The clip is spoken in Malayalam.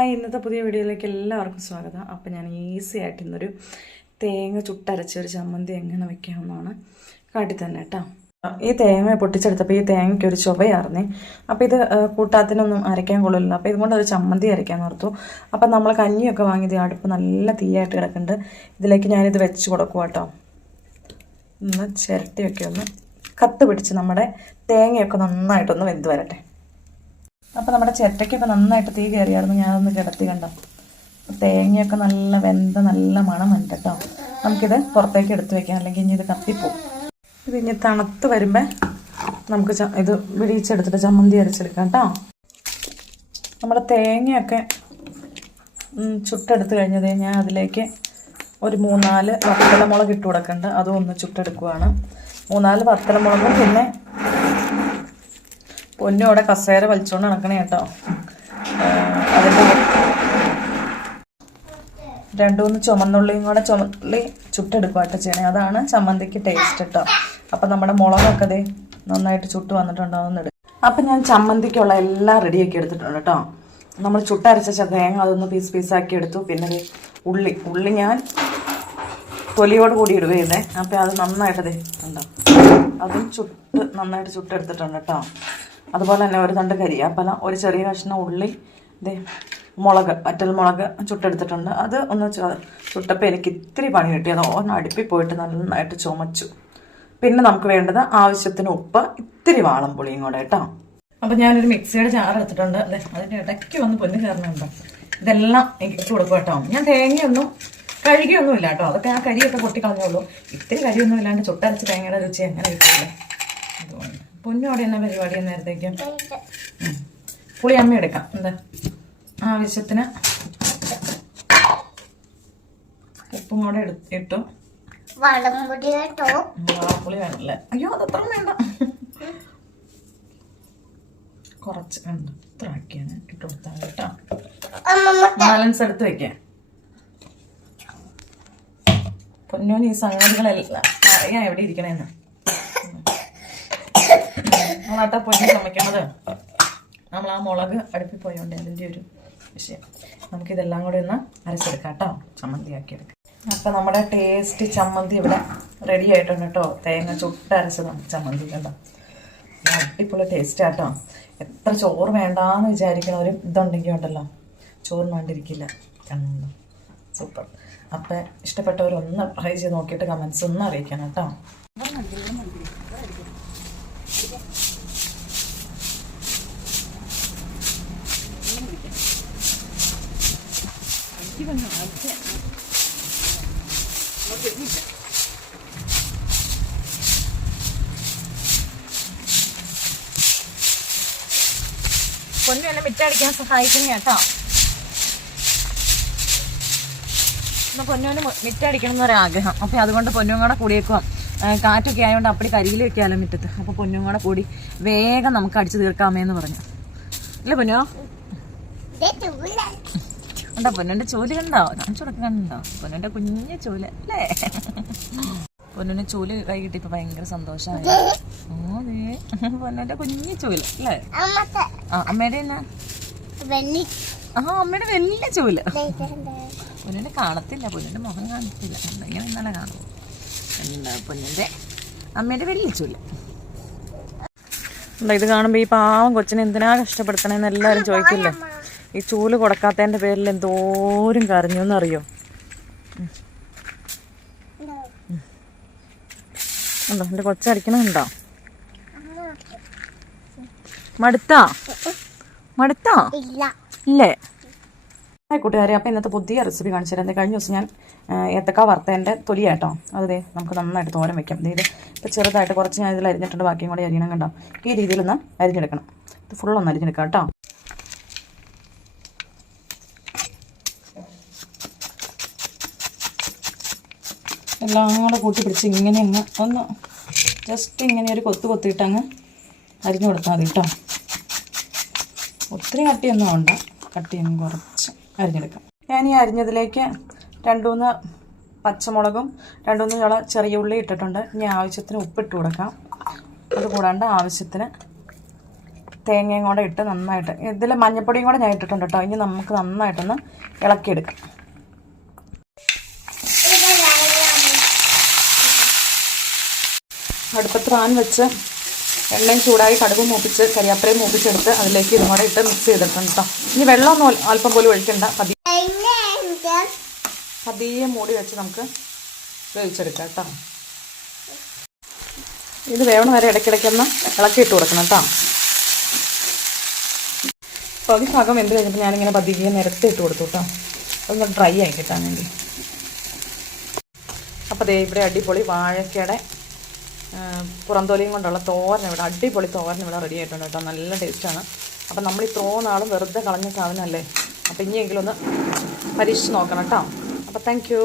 ഹായ്, ഇന്നത്തെ പുതിയ വീഡിയോയിലേക്ക് എല്ലാവർക്കും സ്വാഗതം. അപ്പോൾ ഞാൻ ഈസി ആയിട്ട് ഇന്നൊരു തേങ്ങ ചുട്ടരച്ച ഒരു ചമ്മന്തി എങ്ങനെ വെക്കാമെന്നാണ് കാട്ടി തന്നെ കേട്ടോ. ഈ തേങ്ങ പൊട്ടിച്ചെടുത്തപ്പോൾ ഈ തേങ്ങയ്ക്ക് ഒരു ചുവയായിരുന്നേ. അപ്പോൾ ഇത് കൂട്ടാത്തിനൊന്നും അരയ്ക്കാൻ കൊള്ളില്ല. അപ്പോൾ ഇതുകൊണ്ട് ഒരു ചമ്മന്തി അരയ്ക്കാൻ ഓർത്തു. അപ്പം നമ്മൾ കഞ്ഞിയൊക്കെ വാങ്ങിയത് അടുപ്പ് നല്ല തീയായിട്ട് കിടക്കുന്നുണ്ട്. ഇതിലേക്ക് ഞാനിത് വെച്ച് കൊടുക്കുക കേട്ടോ. ഒന്ന് ചിരട്ടിയൊക്കെ ഒന്ന് കത്ത് പിടിച്ച് നമ്മുടെ തേങ്ങയൊക്കെ നന്നായിട്ടൊന്ന് വെന്ത് വരട്ടെ. അപ്പോൾ നമ്മുടെ ചിരട്ടയ്ക്കൊക്കെ നന്നായിട്ട് തീ കയറിയായിരുന്നു. ഞാനൊന്ന് കിടത്തി കണ്ടോ. തേങ്ങയൊക്കെ നല്ല വെന്ത നല്ല മണം ഉണ്ട് കേട്ടോ. നമുക്കിത് പുറത്തേക്ക് എടുത്ത് വെക്കാം, അല്ലെങ്കിൽ ഇനി ഇത് കത്തിപ്പോവും. ഇത് ഇനി തണുത്ത് വരുമ്പോൾ നമുക്ക് ഇത് വിടിയിച്ചെടുത്തിട്ട് ചമ്മന്തി അരച്ചെടുക്കാം കേട്ടോ. നമ്മുടെ തേങ്ങയൊക്കെ ചുട്ടെടുത്ത് കഴിഞ്ഞത് ഞാൻ അതിലേക്ക് ഒരു 3-4 വത്തലമുളക് ഇട്ട് കൊടുക്കുന്നുണ്ട്. അതും ഒന്ന് ചുട്ടെടുക്കുവാണ്. 3-4 വത്തലമുളകും പിന്നെ പൊന്നും അവിടെ കസേര വലിച്ചുകൊണ്ട് നടക്കണേ കേട്ടോ. അതിൻ്റെ 2-3 ചുമന്നുള്ളിയും കൂടെ ചുമന്നുള്ളി ചുട്ടെടുക്കുവായിട്ട് ചെയ്യണേ. അതാണ് ചമ്മന്തിക്ക് ടേസ്റ്റ് കേട്ടോ. അപ്പം നമ്മുടെ മുളകൊക്കെ ദേ നന്നായിട്ട് ചുട്ട് വന്നിട്ടുണ്ടാവുന്ന എടുക്കും. അപ്പം ഞാൻ ചമ്മന്തിക്കുള്ള എല്ലാം റെഡിയാക്കി എടുത്തിട്ടുണ്ട് കേട്ടോ. നമ്മൾ ചുട്ടരച്ച തേങ്ങ അതൊന്ന് പീസാക്കി എടുത്തു. പിന്നെ ഉള്ളി ഞാൻ തൊലിയോട് കൂടി ഇടുകയുന്നേ. അപ്പം അത് നന്നായിട്ട് ഉണ്ടോ, അതും നന്നായിട്ട് ചുട്ടെടുത്തിട്ടുണ്ട് കേട്ടോ. അതുപോലെ തന്നെ ഒരു തണ്ട് കരിയാപ്പല, ഒരു ചെറിയ കഷ്ണം ഉള്ളി, മുളക്, വറ്റൽമുളക് ചുട്ടെടുത്തിട്ടുണ്ട്. അത് ഒന്ന് ചുട്ടപ്പോൾ എനിക്ക് ഇത്തിരി പണി കിട്ടിയത് ഒന്ന് അടുപ്പിൽ പോയിട്ട് നന്നായിട്ട് ചുമച്ചു. പിന്നെ നമുക്ക് വേണ്ടത് ആവശ്യത്തിന് ഉപ്പ്, ഇത്തിരി വാളംപുളിയും കൂടെ കേട്ടോ. അപ്പം ഞാനൊരു മിക്സിയുടെ ജാർ എടുത്തിട്ടുണ്ട്. അതിൻ്റെ ഇടയ്ക്ക് വന്ന് പൊന്ന് കയറുന്നുണ്ട്. ഇതെല്ലാം എനിക്ക് ഇട്ട് കൊടുക്കും കേട്ടോ. ഞാൻ തേങ്ങയൊന്നും കഴുകിയൊന്നും ഇല്ല കേട്ടോ. അതൊക്കെ ആ കരിയൊക്കെ പൊട്ടിക്കളഞ്ഞോളൂ. ഇത്തിരി കരിയൊന്നും ഇല്ലാണ്ട് ചുട്ടരച്ച് തേങ്ങയുടെ രുചി എങ്ങനെ കിട്ടില്ല. അതുകൊണ്ട് പൊന്നോടെ എന്നാ പരിപാടി നേരത്തേക്ക് പുളി അമ്മ എടുക്കാം. എന്താ ആവശ്യത്തിന് ഉപ്പും കൂടെ ഇട്ടു. പുളി വേണല്ലേ? അയ്യോ, അതത്ര വേണ്ട, കുറച്ച് വേണ്ട, ഇത്ര ആക്കിയാണ് ഇട്ട് കൊടുത്താൽ കേട്ടോ. ബാലൻസ് എടുത്ത് വെക്കാം. പൊന്നോന് ഈ സംഗതികളെല്ലാം അറിയാം എവിടെ ഇരിക്കണേന്ന്. നമ്മളാട്ടാ പൊന്നി ചമയ്ക്കണത്. നമ്മൾ ആ മുളക് അടുപ്പിൽ പോയോണ്ട് അതിൻ്റെ ഒരു വിഷയം. നമുക്കിതെല്ലാം കൂടെ ഒന്ന് അരച്ചെടുക്കാം കേട്ടോ, ചമ്മന്തി ആക്കിയെടുക്കാം. അപ്പം നമ്മുടെ ടേസ്റ്റ് ചമ്മന്തി ഇവിടെ റെഡി ആയിട്ടുണ്ട് കേട്ടോ. തേങ്ങ ചുട്ടരച്ചതാണ് ചമ്മന്തി കേട്ടോ. അടിപൊളി ടേസ്റ്റ് ആട്ടോ. എത്ര ചോറ് വേണ്ടാന്ന് വിചാരിക്കണവരും ഇതുണ്ടെങ്കിൽ ഉണ്ടല്ലോ ചോറിന് വേണ്ടിയിരിക്കില്ല. കണ്ടോ, സൂപ്പർ. അപ്പം ഇഷ്ടപ്പെട്ടവരൊന്ന് ട്രൈ ചെയ്ത് നോക്കിയിട്ട് കമൻസ് ഒന്ന് അറിയിക്കണം കേട്ടോ. പൊന്നു എന്നെ മിറ്റടിക്കാൻ സഹായിക്കുന്ന കേട്ടോ. എന്നാൽ പൊന്നോന് മിറ്റടിക്കണം എന്നൊരാഗ്രഹം. അപ്പം അതുകൊണ്ട് പൊന്നും കൂടെ കൂടിയേക്കും. കാറ്റൊക്കെ ആയതുകൊണ്ട് അപ്പടി കരിയിൽ വെക്കാമല്ലോ മുറ്റത്ത്. അപ്പോൾ പൊന്നും കൂടെ കൂടി വേഗം നമുക്ക് അടിച്ചു തീർക്കാമേന്ന് പറഞ്ഞു. അല്ലേ പൊന്നോ? ഉണ്ടോ പൊന്നിന്റെ ചൂല് കണ്ടോ? കാണിച്ചു കൊടുക്കണ്ടോ പൊന്നിന്റെ കുഞ്ഞു ചൂല് അല്ലേ? പൊന്നിന്റെ ചൂല് കൈ കിട്ടിയപ്പോ ഭയങ്കര സന്തോഷമായി. പൊന്നിന്റെ കുഞ്ഞു ചൂല് അല്ലേ? അമ്മയുടെ എന്നാ? അമ്മയുടെ വലിയ ചൂല്. പൊന്നിന്റെ കാണത്തില്ല, പൊന്നിന്റെ മുഖം കാണത്തില്ല, ഇങ്ങനെ ഇന്നലെ കാണും. എന്താ പൊന്നിന്റെ അമ്മയുടെ വലിയ ചൂല്. ഇത് കാണുമ്പോ ഈ പാവം കൊച്ചിനെ എന്തിനാ കഷ്ടപ്പെടുത്തണേന്ന് എല്ലാരും ചോദിക്കില്ലേ. ഈ ചൂല് കൊടുക്കാത്തതിൻ്റെ പേരിൽ എന്തോരം കരഞ്ഞു എന്നറിയോ. ഉണ്ടോ എൻ്റെ കൊച്ചടിക്കണുണ്ടോ? മടുത്താ ഇല്ലേ? കൂട്ടുകാരെ, അപ്പം ഇന്നത്തെ പുതിയ റെസിപ്പി കാണിച്ചു തരാം. കഴിഞ്ഞ ദിവസം ഞാൻ ഏത്തക്ക വറുത്തതിൻ്റെ തൊലിയാട്ടോ. അത് നമുക്ക് നന്നായിട്ട് തോരൻ വെക്കാം. ഇത് ഇപ്പോൾ ചെറുതായിട്ട് കുറച്ച് ഞാൻ ഇതിൽ അരിഞ്ഞിട്ടുണ്ട്, ബാക്കിയും കൂടെ അരിയണം കണ്ടോ. ഈ രീതിയിലൊന്ന് അരിഞ്ഞെടുക്കണം. ഇത് ഫുള്ളൊന്ന് അരിഞ്ഞെടുക്കാം കേട്ടോ. എല്ലാം കൂടെ കൂട്ടി പിടിച്ച് ഇങ്ങനെ അങ്ങ് ഒന്ന് ജസ്റ്റ് ഇങ്ങനെ ഒരു കൊത്തിയിട്ട് അങ്ങ് അരിഞ്ഞു കൊടുത്താൽ മതി കേട്ടോ. ഒത്തിരി കട്ടിയൊന്നും വേണ്ട, കട്ടിയൊന്നും കുറച്ച് അരിഞ്ഞെടുക്കാം. ഞാൻ ഈ അരിഞ്ഞതിലേക്ക് 2-3 പച്ചമുളകും 2-3 ചെറിയ ഉള്ളി ഇട്ടിട്ടുണ്ട്. ഇനി ആവശ്യത്തിന് ഉപ്പിട്ട് കൊടുക്കാം. അത് കൂടാണ്ട് ആവശ്യത്തിന് തേങ്ങയും കൂടെ ഇട്ട് നന്നായിട്ട്, ഇതിൽ മഞ്ഞപ്പൊടിയും കൂടെ ഞാൻ ഇട്ടിട്ടുണ്ട് കേട്ടോ. ഇനി നമുക്ക് നന്നായിട്ടൊന്ന് ഇളക്കിയെടുക്കാം. അടുപ്പത്ത് പാൻ വെച്ച് എണ്ണയും ചൂടായി കടുകും മൂപ്പിച്ച് കരിയാപ്പലയും മൂപ്പിച്ചെടുത്ത് അതിലേക്ക് ഇതും കൂടെ ഇട്ട് മിക്സ് ചെയ്തിട്ടുണ്ട് കേട്ടോ. ഇനി വെള്ളമൊന്നും അല്പം പോലും ഒഴിക്കണ്ട. പതിയെ മൂടി വെച്ച് നമുക്ക് വേവിച്ചെടുക്കാം കേട്ടോ. ഇത് വേവണ വരെ ഇടയ്ക്കിടയ്ക്കൊന്ന് ഇളക്കിയിട്ട് കൊടുക്കണം കേട്ടോ. പകുതി ഭാഗം വെന്ത് കഴിഞ്ഞപ്പോൾ ഞാനിങ്ങനെ പതിയെ നിരത്തി ഇട്ട് കൊടുത്തു കേട്ടോ. അതൊന്ന് ഡ്രൈ ആയി കിട്ടാൻ വേണ്ടി. അപ്പോൾ ദേ ഇവിടെ അടിപൊളി വാഴക്കയുടെ പുറംതൊലിയും കൊണ്ടുള്ള തോരൻ, ഇവിടെ അടിപൊളി തോരൻ ഇവിടെ റെഡി ആയിട്ടുണ്ട് കേട്ടോ. നല്ല ടേസ്റ്റാണ്. അപ്പം നമ്മൾ ഇത്രയും നാളും വെറുതെ കളഞ്ഞ സാധനമല്ലേ. അപ്പം ഇനിയെങ്കിലും ഒന്ന് പരീക്ഷിച്ച് നോക്കണം കേട്ടോ. അപ്പോൾ താങ്ക് യു.